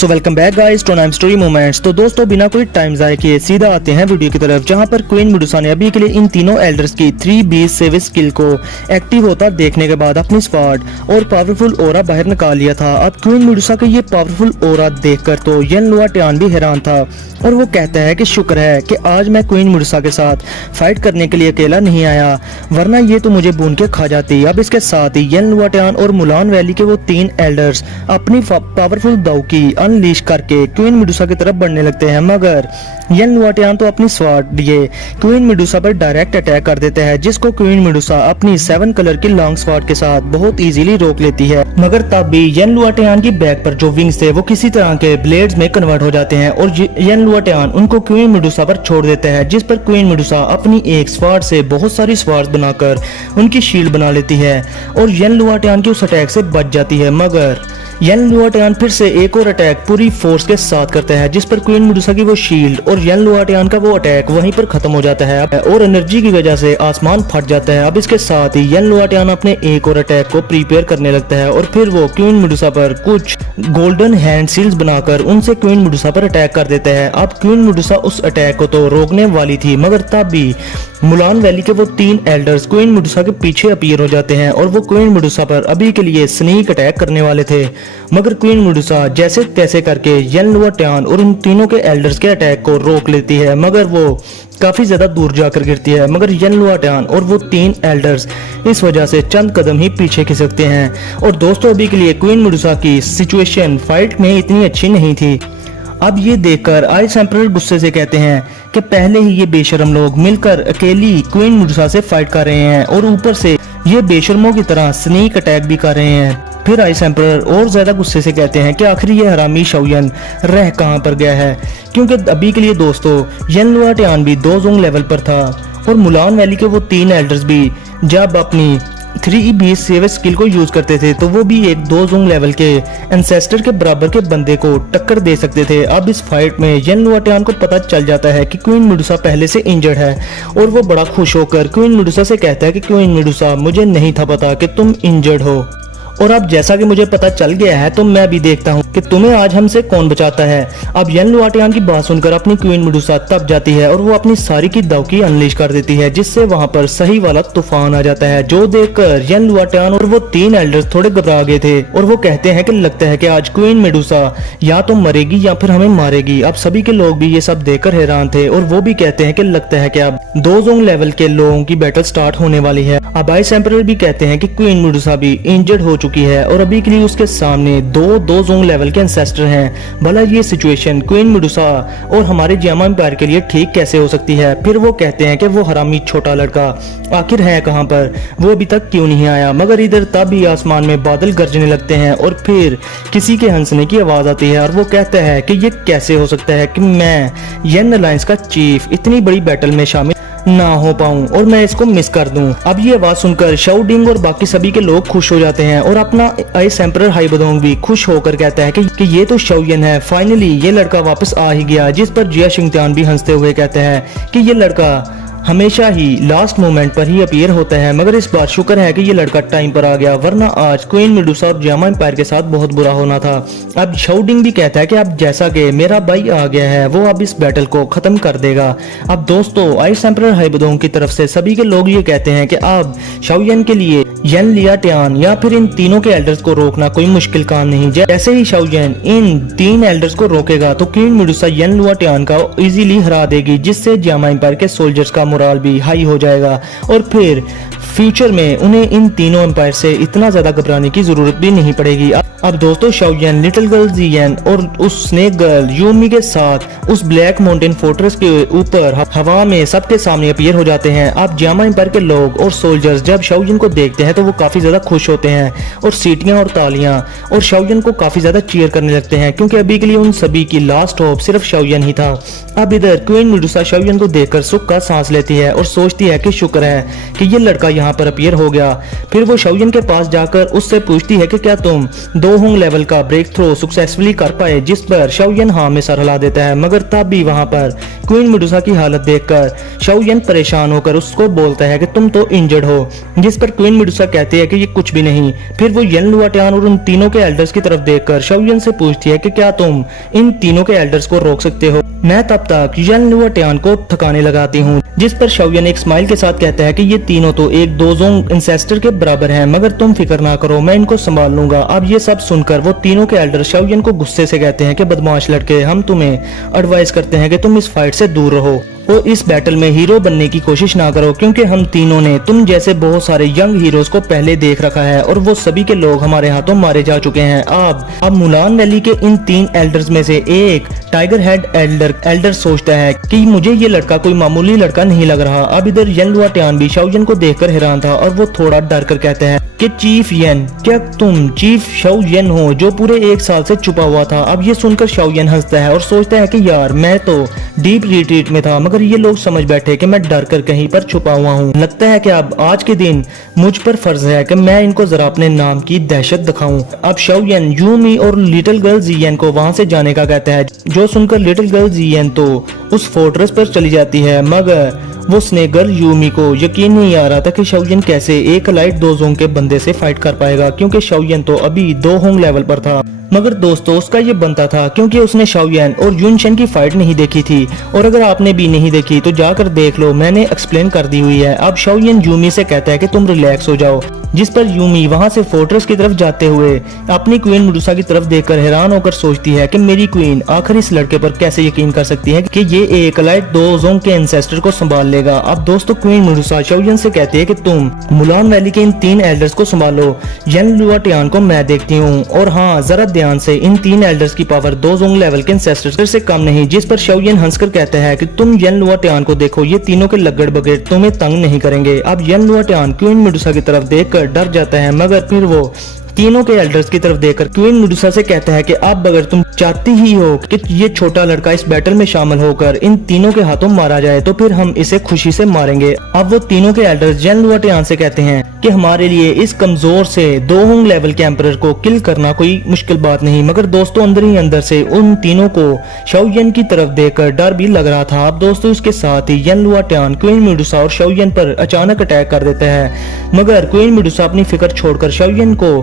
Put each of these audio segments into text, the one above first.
So welcome back guys to Naim story moments. तो दोस्तों बिना कोई टाइम ज़ाया किए सीधा आते हैं वीडियो की तरफ, जहां पर क्वीन मेडुसा ने अभी के लिए इन तीनों एल्डर्स की 3B सेविस स्किल को एक्टिव होता देखने के बाद अपनी स्वॉर्ड और पावरफुल ओरा बाहर निकाल लिया था। अब क्वीन मेडुसा का ये पावरफुल ओरा देखकर तो येनलुआ टियान भी हैरान था और वो कहता है कि शुक्र है कि आज मैं क्वीन मेडुसा के साथ फाइट करने के लिए अकेला नहीं आया, वरना ये तो मुझे भून के खा जाती। अब इसके साथ ही येनलुआ टियान और मुलान वैली के वो 3 एल्डर्स अपनी पावरफुल दाव की अनलीश करके क्वीन मेडुसा की तरफ बढ़ने लगते हैं, मगर येनलुआ टियान तो अपनी स्वॉर्ड लिए क्वीन मेडुसा पर डायरेक्ट अटैक कर देता है, जिसको क्वीन मेडुसा अपनी 7 कलर की लॉन्ग स्वॉर्ड के साथ बहुत इजीली रोक लेती है। मगर तब भी येनलुआ टियान की बैक पर जो विंग्स थे वो किसी तरह के ब्लेड्स में कन्वर्ट हो जाते हैं और येनलुआ टियान उनको क्वीन मेडुसा पर छोड़ देता है, जिस पर क्वीन मेडुसा अपनी एक स्वॉर्ड से बहुत सारी स्वॉर्ड्स बनाकर उनकी शील्ड बना लेती है और येनलुआ टियान की उस अटैक से बच जाती है। मगर येनलुआ टियान फिर से एक और अटैक पूरी फोर्स के साथ करता है, जिस पर क्वीन मेडुसा की वो शील्ड और येनलुआ टियान का वो अटैक वहीं पर खत्म हो जाता है और एनर्जी की वजह से आसमान फट जाता है। अब इसके साथ ही येनलुआ टियान अपने एक और अटैक को प्रिपेयर करने लगता है और फिर वो क्वीन मेडुसा पर कुछ गोल्डन हैंड सील्स बनाकर उनसे क्वीन मेडुसा पर अटैक कर देता है। अब क्वीन मेडुसा उस अटैक को तो रोकने वाली थी, मगर तब भी मुलान वैली के वो 3 एल्डर्स क्वीन मेडुसा के पीछे अपीयर हो जाते हैं और वो क्वीन मेडुसा पर अभी के लिए स्नीक अटैक करने वाले थे, मगर क्वीन मेडुसा जैसे तैसे करके येनलुआ टियान और उन तीनों के एल्डर्स के अटैक को रोक लेती है, मगर वो काफी ज्यादा दूर जाकर गिरती है। मगर येनलुआ टियान और वो 3 एल्डर्स इस वजह से चंद कदम ही पीछे खिसकते हैं। और दोस्तों अभी के लिए क्वीन मेडुसा की सिचुएशन फाइट में इतनी अच्छी नहीं थी। अब ये देखकर आइस एम्परर गुस्से से कहते हैं कि पहले ही ये बेशरम लोग मिलकर अकेली क्वीन मेडुसा से फाइट कर रहे हैं और ऊपर से ये बेशरमों की तरह स्नीक अटैक भी कर रहे हैं। फिर आइस एम्परर और ज्यादा गुस्से से कहते हैं कि आखिर ये हरामी शाओयन रह कहां पर गया है, क्योंकि अभी के लिए दोस्तों येनलुआ टियान भी 2 जोंग लेवल पर था और मुलान वैली के वो 3 एल्डर्स भी जब अपनी 3B सेविस स्किल को यूज करते थे तो वो भी एक 2 जोंग लेवल के एंसेस्टर के बराबर के बंदे को टक्कर दे सकते थे। अब इस फाइट में येनलुआ टियान को पता चल जाता है कि क्वीन मेडुसा पहले से इंजर्ड है और वो बड़ा खुश होकर क्वीन मेडुसा से कहता है कि क्वीन मेडुसा मुझे नहीं था पता कि तुम इंजर्ड हो, और अब जैसा कि मुझे पता चल गया है तो मैं भी देखता हूँ कि तुम्हें आज हमसे कौन बचाता है। अब येनलुआ टियान की बात सुनकर अपनी क्वीन मेडुसा तब जाती है और वो अपनी सारी की दाव की अनलीश कर देती है, जिससे वहां पर सही वाला तूफान आ जाता है, जो देखकर येनलुआ टियान और वो 3 एल्डर्स थोड़े घबरा गए थे और वो कहते हैं कि लगता है कि आज क्वीन मेडुसा या तो मरेगी या फिर हमें मारेगी। अब सभी के लोग भी ये सब देखकर हैरान थे और वो भी कहते हैं कि लगता है कि अब 2 जोंग लेवल के लोगों की बैटल स्टार्ट होने वाली है। अब आइस एम्परर भी कहते हैं कि क्वीन मेडुसा भी इंजर्ड हो चुकी है और अभी के लिए उसके सामने 2 जोंग लेवल के एंसेस्टर हैं। भला ये सिचुएशन क्वीन मेडुसा और हमारे जियामा एम्पायर के लिए ठीक कैसे हो सकती है। फिर वो कहते हैं कि वो हरामी छोटा लड़का आखिर है कहां पर, वो अभी तक क्यों नहीं आया। मगर इधर तब ही आसमान में बादल गरजने लगते हैं और फिर किसी के हंसने की आवाज आती है और वो कहता है कि ये कैसे हो सकता है कि मैं येन अलायंस का चीफ इतनी बड़ी बैटल में शामिल ना हो पाऊं और मैं इसको मिस कर दूं। अब ये आवाज सुनकर शाओडिंग और बाकी सभी के लोग खुश हो जाते हैं और अपना आइस एम्परर हाइबदोंग भी खुश होकर कहता है कि ये तो शाओयन है, फाइनली ये लड़का वापस आ ही गया। जिस पर जिया शिंगतियान भी हंसते हुए कहते हैं कि ये लड़का हमेशा ही लास्ट मोमेंट पर ही अपीयर होता है, मगर इस बार शुक्र है कि ये लड़का टाइम पर आ गया, वरना आज क्वीन मेडुसा और जियामा एम्पायर के साथ बहुत बुरा होना था। अब शाओडिंग भी कहता है कि अब जैसा कि मेरा भाई आ गया है वो अब इस बैटल को खत्म कर देगा। अब दोस्तों आइस एम्परर हाइबदोंग की तरफ से सभी के लोग ये कहते हैं कि अब शाओयन के लिए येनलुआ टियान या फिर इन तीनों के एल्डर्स को रोकना कोई मुश्किल काम नहीं। जैसे ही शाओयन इन 3 एल्डर्स को रोकेगा तो क्वीन मेडुसा येनलुआ टियान का इजीली हरा देगी, जिससे जियामा एम्पायर के सोल्जर्स का मोराल भी हाई हो जाएगा और फिर फ्यूचर में उन्हें इन तीनों एम्पायर से इतना ज्यादा घबराने की जरूरत भी नहीं पड़ेगी। अब दोस्तों शाओयन, लिटिल गर्ल जियन और उस स्नेक गर्ल यूमी के साथ उस ब्लैक माउंटेन फोर्ट्रेस के ऊपर हवा में सबके सामने अपीयर हो जाते हैं। अब जियामा एम्पायर के लोग और सोल्जर्स जब शाओयन को देखते हैं तो वो काफी ज्यादा खुश होते हैं और सीटियां और तालियां और शाओयन को काफी ज्यादा चीयर करने लगते हैं, क्योंकि अभी के लिए उन सभी की लास्ट होप सिर्फ शाओयन ही था। अब इधर क्वीन मेडुसा शाओयन को देखकर सुख का सांस लेती है और सोचती है कि शुक्र है कि ये लड़का यहाँ पर अपीयर हो गया। फिर वो शाओयन के पास जाकर उससे पूछती है कि क्या तुम दो होंग लेवल का ब्रेक थ्रो सक्सेसफुली कर पाए, जिस पर शाओयन हाँ में सर हिला देता है। मगर तब भी वहाँ पर क्वीन मेडुसा की हालत देखकर शाओयन परेशान होकर उसको बोलता है कि तुम तो इंजर्ड हो, जिस पर क्वीन मेडुसा कहती है कि ये कुछ भी नहीं। फिर वो येन लुआटियान और उन तीनों के एल्डर्स की तरफ देखकर शाओयन से पूछती है कि क्या तुम इन तीनों के एल्डर्स को रोक सकते हो। मैं तब तक येन लुआटियान को ठिकाने लगाती हूँ, जिस पर शाओयन एक स्माइल के साथ कहता है कि ये तीनों तो एक दोजोंग इंसेस्टर के बराबर हैं, मगर तुम फिक्र ना करो, मैं इनको संभाल लूंगा। अब ये सब सुनकर वो तीनों के एल्डर शाओयन को गुस्से से कहते हैं कि बदमाश लड़के, हम तुम्हें एडवाइस करते हैं कि तुम इस फाइट से दूर रहो और इस बैटल में हीरो बनने की कोशिश ना करो, क्योंकि हम तीनों ने तुम जैसे बहुत सारे यंग हीरोज को पहले देख रखा है और वो सभी के लोग हमारे हाथों मारे जा चुके हैं। अब मुलान वैली के इन 3 एल्डर्स में से एक टाइगर हेड एल्डर सोचता है कि मुझे ये लड़का कोई मामूली लड़का नहीं लग रहा। अब इधर येन लुआटियान भी शाओयन को देखकर हैरान था और वो थोड़ा डर कर कहता है कि चीफ येन, क्या तुम चीफ शाओयन हो जो पूरे 1 साल से छुपा हुआ था। अब ये सुनकर शाओयन हंसता है और सोचता है कि यार मैं तो डीप रिट्रीट में था, मगर ये लोग समझ बैठे कि मैं डर कर कहीं पर छुपा हुआ हूँ। लगता है कि अब आज के दिन मुझ पर फर्ज है कि मैं इनको जरा अपने नाम की दहशत दिखाऊं। अब शाओयन यूमी और लिटिल गर्ल जियन को वहां से जाने का कहता है, जो सुनकर लिटिल गर्ल जियन तो उस फोर्ट्रेस पर चली जाती है। मगर वो स्नेक गर्ल यूमी को यकीन नहीं आ रहा था कि शाओयन कैसे एक लाइट दोजोंग के बंदे से फाइट कर पाएगा, क्योंकि शाओयन तो अभी 2 होंग लेवल पर था। मगर दोस्तों उसका ये बनता था, क्योंकि उसने शाओयन और युनशन की फाइट नहीं देखी थी, और अगर आपने भी नहीं देखी तो जाकर देख लो, मैंने एक्सप्लेन कर दी हुई है। अब शाओयन यूमी से कहता है कि तुम रिलैक्स हो जाओ, जिस पर यूमी वहां से फोर्ट्रेस की तरफ जाते हुए अपनी क्वीन मेडुसा की तरफ देखकर हैरान होकर सोचती है कि मेरी क्वीन आखिर इस लड़के पर कैसे यकीन कर सकती है कि ये एक लाइट दोजोंग के एंसेस्टर को संभाल लेगा। अब दोस्तों क्वीन मेडुसा शाओयन से कहती है कि तुम मुलान वैली के इन 3 एल्डर्स को संभालो, येन लुआटियान को मैं देखती हूँ, और हाँ जरा ध्यान से, इन 3 एल्डर्स की पावर दोजोंग लेवल के एंसेस्टर से कम नहीं। जिस पर शाओयन हंसकर कहता है कि तुम येन लुआटियान को देखो, ये तीनों के लगड़ बगड़ तुम्हें तंग नहीं करेंगे। अब येन लुआटियान क्वीन मेडुसा की तरफ देखकर डर जाता है, मगर फिर वो तीनों के एल्डर्स की तरफ देखकर क्वीन मेडुसा से कहता है कि अब अगर तुम चाहती ही हो कि ये छोटा लड़का इस बैटल में शामिल होकर इन तीनों के हाथों मारा जाए, तो फिर हम इसे खुशी से मारेंगे। अब वो तीनों के एल्डर्स येन लुआटियान से कहते हैं कि हमारे लिए इस कमजोर से 2 होंग लेवल के एम्परर को किल करना कोई मुश्किल बात नहीं। मगर दोस्तों अंदर ही अंदर से उन तीनों को शाओयन की तरफ देखकर डर भी लग रहा था। अब दोस्तों इसके साथ ही येन लुआटियान क्वीन मेडुसा और शाओयन पर अचानक अटैक कर देता है, मगर क्वीन मेडुसा अपनी फिक्र छोड़कर शाओयन को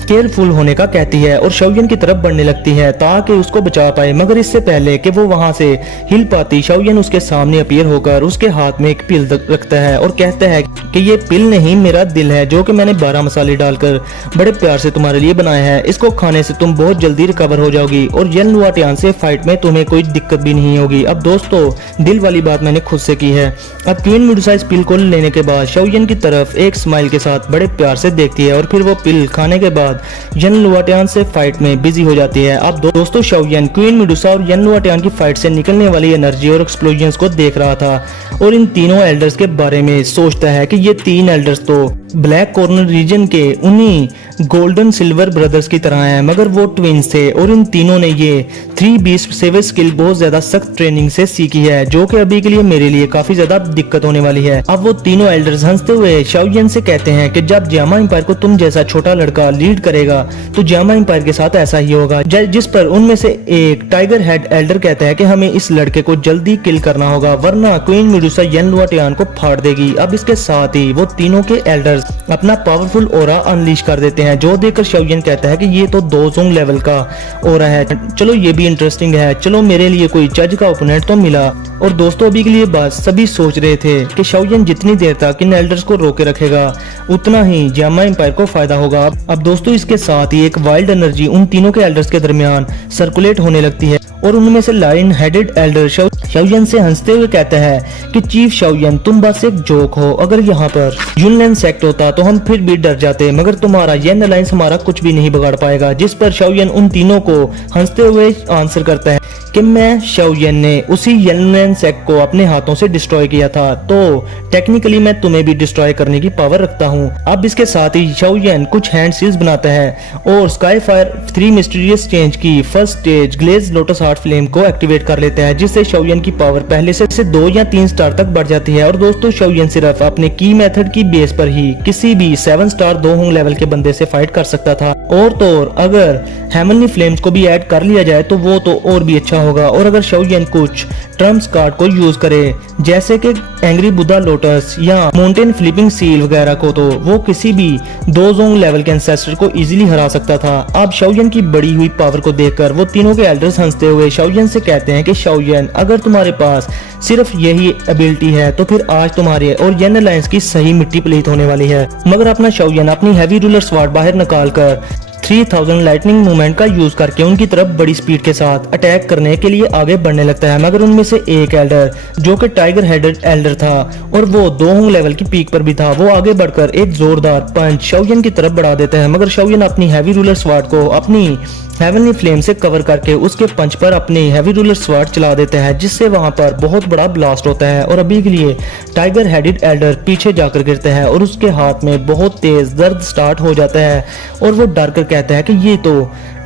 केयरफुल होने का कहती है और शाओयन की तरफ बढ़ने लगती है ताकि उसको बचा पाए। मगर इससे पहले कि वो वहां से हिल पाती, शाओयन उसके सामने अपीयर होकर उसके हाथ में एक पिल रखता है और कहता है कि ये पिल नहीं, मेरा दिल है, जो कि मैंने 12 मसाले डालकर बड़े प्यार से तुम्हारे लिए बनाया है। इसको खाने से तुम बहुत जल्दी रिकवर हो जाओगी और येन लुआटियान से फाइट में तुम्हें कोई दिक्कत भी नहीं होगी। अब दोस्तों दिल वाली बात मैंने खुद से की है। अब क्वीन मेडुसा इस पिल को लेने के बाद शाओयन की तरफ एक स्माइल के साथ बड़े प्यार से देखती है और फिर वो पिल खाने के बाद येन लुआटियान से फाइट में बिजी हो जाती है। अब दोस्तों शाओयन क्वीन मेडुसा और येन लुआटियान की फाइट से निकलने वाली एनर्जी और एक्सप्लोजन्स को देख रहा था और इन तीनों एल्डर्स के बारे में सोचता है कि ये 3 एल्डर्स तो ब्लैक कॉर्नर रीजन के उन्हीं गोल्डन सिल्वर ब्रदर्स की तरह हैं, मगर वो ट्विंस थे और इन तीनों ने ये 3B सेवर स्किल बहुत ज्यादा सख्त ट्रेनिंग से सीखी है, जो कि अभी के लिए मेरे लिए काफी ज्यादा दिक्कत होने वाली है। अब वो तीनों एल्डर्स हंसते हुए शाओयन से कहते हैं कि जब जामा एम्पायर को तुम जैसा छोटा लड़का लीड करेगा तो जामा एम्पायर के साथ ऐसा ही होगा। जिस पर उनमें से एक टाइगर हेड एल्डर कहता है कि हमें इस लड़के को जल्दी किल करना होगा, वरना क्वीन मेडुसा येन लुआटियान को फाड़ देगी। अब इसके साथ ही वो तीनों के एल्डर्स अपना पावरफुल ओरा अनलीश कर देते हैं, जो देखकर शाओयन कहता है कि ये तो दोजोंग लेवल का ओरा है, चलो ये भी इंटरेस्टिंग है, चलो मेरे लिए कोई जज का ओपोनेंट तो मिला। और दोस्तों अभी के लिए बस सभी सोच रहे थे कि शाओयन जितनी देर तक इन एल्डर्स को रोके रखेगा उतना ही जामा एम्पायर को फायदा होगा। अब दोस्तों इसके साथ ही एक वाइल्ड एनर्जी उन तीनों के एल्डर्स के दरमियान सर्कुलेट होने लगती है और उनमें से लायन हेडेड एल्डर शाओयन से हंसते हुए कहता है कि चीफ शाओयन तुम बस एक जोक हो, अगर यहाँ पर युनलैंड सेक्ट होता तो हम फिर भी डर जाते, मगर तुम्हारा येन अलायंस हमारा कुछ भी नहीं बिगाड़ पाएगा। जिस पर शाओयन उन तीनों को हंसते हुए आंसर करता है कि मैं शाओयन ने उसी येनलैंड सेक्ट को अपने हाथों से डिस्ट्रॉय किया था, तो टेक्निकली मैं तुम्हें भी डिस्ट्रॉय करने की पावर रखता हूँ। अब इसके साथ ही शाओयन कुछ हैंड सील्स बनाता है और स्काई फायर 3 मिस्टीरियस चेंज की first stage glaze lotus heart flame को एक्टिवेट कर लेता है, जिससे शाओयन की पावर पहले से 2 या 3 स्टार तक बढ़ जाती है। और दोस्तों शाओयन सिर्फ अपने की मेथड की बेस पर ही किसी भी 7 स्टार 2 होंग लेवल के बंदे से फाइट कर सकता था। और तो और अगर हेवनली फ्लेम्स को भी ऐड कर लिया जाए तो वो तो और भी अच्छा होगा। और अगर शाओयन कुछ ट्रम्प्स कार्ड को यूज करे जैसे कि एंग्री बुद्धा लोटस या माउंटेन फ्लिपिंग सील वगैरह को, तो वो किसी भी 2 जोंग लेवल के एंसेस्टर को इजीली हरा सकता था। अब शाओयन की बढ़ी हुई पावर को देखकर वो तीनों के एल्डर्स हंसते हुए शाओयन से कहते हैं कि शाओयन, अगर तुम्हारे पास सिर्फ यही एबिलिटी है तो फिर आज तुम्हारे और येन अलायंस की सही मिट्टी पलीत होने वाली है। मगर अपना शाओयन अपनी हैवी रूलर स्वार्ड बाहर निकाल कर 3000 लाइटनिंग मूवमेंट का यूज करके उनकी तरफ बड़ी स्पीड के साथ अटैक करने के लिए आगे बढ़ने लगता है। मगर उनमें से एक एल्डर जो कि टाइगर हेडेड एल्डर था और वो 2 होंग लेवल की पीक पर भी था, वो आगे बढ़कर एक जोरदार पंच शाओयन की तरफ बढ़ा देता है। मगर शाओयन अपनी हैवी रूलर स्वार्ड को अपनी हेवनली फ्लेम से कवर करके उसके पंच पर अपनी हैवी रूलर स्वार्ड चला देता है, जिससे वहां पर बहुत बड़ा ब्लास्ट होता है। और अभी के लिए टाइगर हेडेड एल्डर पीछे जाकर गिरता है और उसके हाथ में बहुत तेज दर्द स्टार्ट हो जाता है और वो डर कर कहता है कि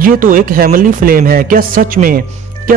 ये तो एक हेवनली फ्लेम है। क्या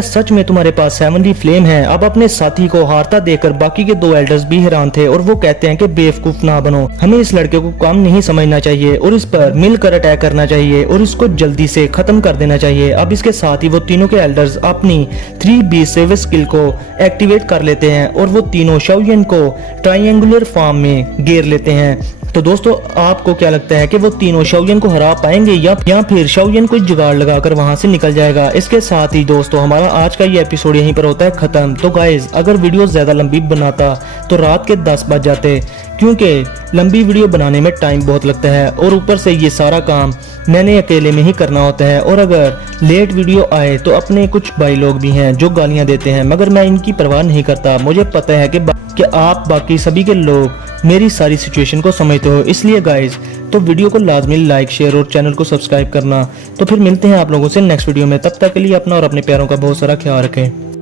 सच में तुम्हारे पास हेवनली फ्लेम है? अब अपने साथी को हारता देखकर बाकी के 2 एल्डर्स भी हैरान थे और वो कहते हैं कि बेवकूफ ना बनो, हमें इस लड़के को कम नहीं समझना चाहिए और इस पर मिलकर अटैक करना चाहिए और इसको जल्दी से खत्म कर देना चाहिए। अब इसके साथ ही वो तीनों के एल्डर्स अपनी 3B सेव स्किल को एक्टिवेट कर लेते हैं और वो तीनों शाओयन को ट्रायंगुलर फॉर्म में घेर लेते हैं। तो दोस्तों आपको क्या लगता है कि वो तीनों शाओयन को हरा पाएंगे या फिर शाओयन कोई जुगाड़ लगाकर वहां से निकल जाएगा? इसके साथ ही दोस्तों हमारा आज का ये एपिसोड यहीं पर होता है खत्म। तो गाइज अगर वीडियो ज्यादा लंबी बनाता तो रात के 10 बज जाते, क्योंकि लंबी वीडियो बनाने में टाइम बहुत लगता है और ऊपर से ये सारा काम मैंने अकेले में ही करना होता है। और अगर लेट वीडियो आए तो अपने कुछ भाई लोग भी हैं जो गालियां देते हैं, मगर मैं इनकी परवाह नहीं करता। मुझे पता है कि आप बाकी सभी के लोग मेरी सारी सिचुएशन को समझते हो। इसलिए गाइज तो वीडियो को लाजमी लाइक शेयर और चैनल को सब्सक्राइब करना। तो फिर मिलते हैं आप लोगों से नेक्स्ट वीडियो में, तब तक के लिए अपना और अपने प्यारों का बहुत सारा ख्याल रखें।